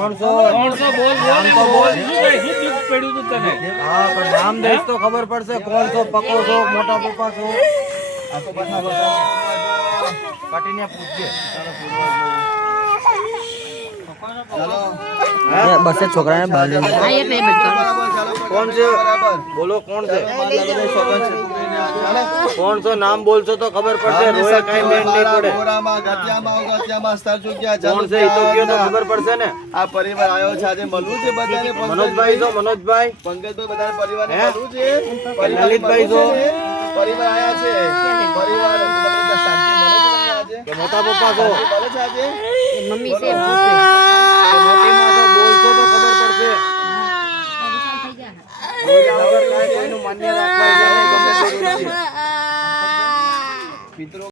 કોણ છો બોલ નામ તો બોલ શું દુઃખ પડ્યું તું તને? હા પણ નામ દઈશ તો ખબર પડશે કોણ છો પકો છો મોટા પપ્પા છો આ તો બધા પાટીને પૂછજે ચાલો બસે છોકરાને બાંધી કોણ છે બોલો કોણ છે કોણ છો નામ બોલશો તો ખબર પડશે રોય કઈ મેન નહીં પડે કોણ છે ઈ તો કયો તો ખબર પડશે ને આ પરિવાર આવ્યો છે આજે મળવું છે બધાને મનોજભાઈ છો મનોજભાઈ પંકજભાઈ બધા પરિવારને હે? મળવું છે લલિતભાઈ છો? પરિવાર આયા છે પરિવાર તમને શાંતિ મળે છે તમને આજે કે મોટા પપ્પા છો મળે છે આજે મમ્મી છે કે મોટી માં છો બોલશો તો ખબર પડશે બોલ્યા વગર કાંઈ કોઈનું માન્ય રાખવા છે નહીં, ગમે તે બોલશે. મિત્રો